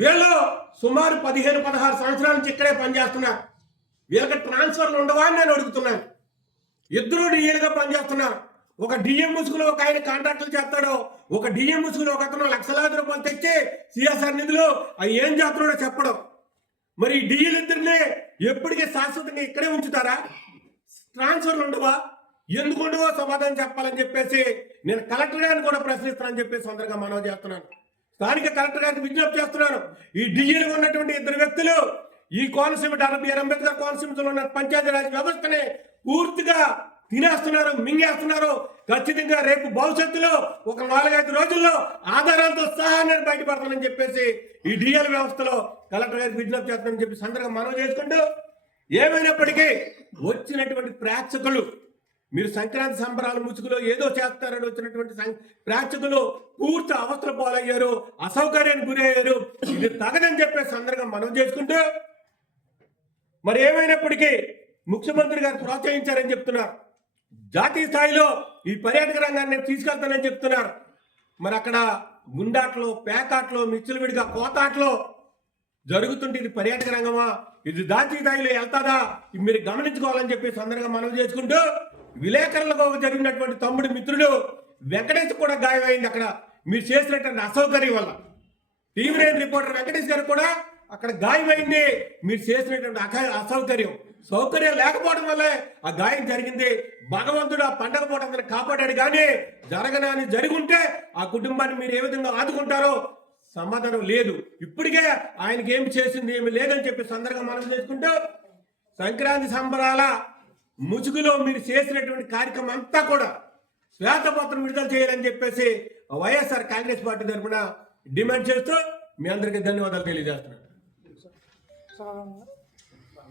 వీళ్ళు సుమారు 15-16 సంవత్సరాల నుంచి ఇక్కడే పనిచేస్తున్నారు. వీళ్ళకి ట్రాన్స్ఫర్లు ఉండవా అని నేను అడుగుతున్నాను. ఇద్దరు డిఏలుగా పనిచేస్తున్నారు. ఒక డిఎం ముసుగులో ఒక ఆయన కాంట్రాక్టులు చేస్తాడు, ఒక డిఎం ముసుగులో ఒక అతను లక్షలాది రూపాయలు తెచ్చి సిఎస్ఆర్ నిధులు అవి ఏం చేస్తున్నాడో చెప్పడం. మరి ఈ డిఏలు ఇద్దరిని ఎప్పటికీ శాశ్వతంగా ఇక్కడే ఉంచుతారా? ట్రాన్స్ఫర్లు ఉండవా? ఎందుకు ఉండవో సమాధానం చెప్పాలని చెప్పేసి నేను కలెక్టర్ గారిని కూడా ప్రశ్నిస్తానని చెప్పేసి అందరిగా మనవి చేస్తున్నాను. స్థానిక కలెక్టర్ గారికి విజ్ఞప్తి చేస్తున్నాను. ఈ డిఏలు ఉన్నటువంటి ఇద్దరు వ్యక్తులు ఈ కోనసీమ డాక్టర్ బిఆర్ అంబేద్కర్ కోనసీమలో ఉన్న పంచాయతీరాజ్ వ్యవస్థని పూర్తిగా తినేస్తున్నారు, మింగేస్తున్నారు. ఖచ్చితంగా రేపు భవిష్యత్తులో ఒక 4-5 రోజుల్లో ఆధారాలతో సహా నేను బయటపడతానని చెప్పేసి ఈ డిఎల్ వ్యవస్థలో కలెక్టర్ గారికి విజ్ఞప్తి చేస్తానని చెప్పి సందర్భంగా మనవి చేసుకుంటూ, ఏమైనప్పటికీ వచ్చినటువంటి ప్రేక్షకులు మీరు సంక్రాంతి సంబరాల ముసుగులో ఏదో చేస్తారని వచ్చినటువంటి ప్రేక్షకులు పూర్తి అవస్థలు పాలయ్యారు, అసౌకర్యానికి గురయ్యారు. ఇది తగదని చెప్పేసి సందర్భంగా మనవి చేసుకుంటూ, మరి ఏమైనప్పటికీ ముఖ్యమంత్రి గారు ప్రోత్సహించారని చెప్తున్నారు. జాతీయ స్థాయిలో ఈ పర్యాటక రంగాన్ని తీసుకెళ్తానని చెప్తున్నారు. మరి అక్కడ గుండాట్లో, పేకాట్లో, మిచ్చిలవిడిగా కోతాట్లో జరుగుతుంటే ఇది పర్యాటక రంగమా? ఇది జాతీయ స్థాయిలో వెళ్తాదా? మీరు గమనించుకోవాలని చెప్పి సందర్భంగా మనవి చేసుకుంటూ, విలేకరులకు జరిగినటువంటి తమ్ముడి మిత్రుడు వెంకటేష్ కూడా గాయమైంది అక్కడ మీరు చేసినటువంటి అసౌకర్యం వల్ల. టీవీ 9 రిపోర్టర్ వెంకటేష్ గారు కూడా అక్కడ గాయమైంది మీరు చేసినటువంటి అసౌకర్యం. సౌకర్యం లేకపోవడం వల్లే ఆ గాయం జరిగింది. భగవంతుడు ఆ పండగ పూట అందరిని కాపాడాడు, కానీ జరగనని జరుగుంటే ఆ కుటుంబాన్ని మీరు ఏ విధంగా ఆదుకుంటారో సమాధానం లేదు. ఇప్పటికే ఆయనకి ఏమి చేసింది ఏమి లేదని చెప్పి సందర్భంగా మనం చేసుకుంటూ, సంక్రాంతి సంబరాల ముసుగులో మీరు చేసినటువంటి కార్యక్రమం అంతా కూడా శ్వేతపత్రం విడుదల చేయాలని చెప్పేసి వైఎస్ఆర్ కాంగ్రెస్ పార్టీ తరఫున డిమాండ్ చేస్తూ మీ అందరికీ ధన్యవాదాలు తెలియజేస్తున్నాను.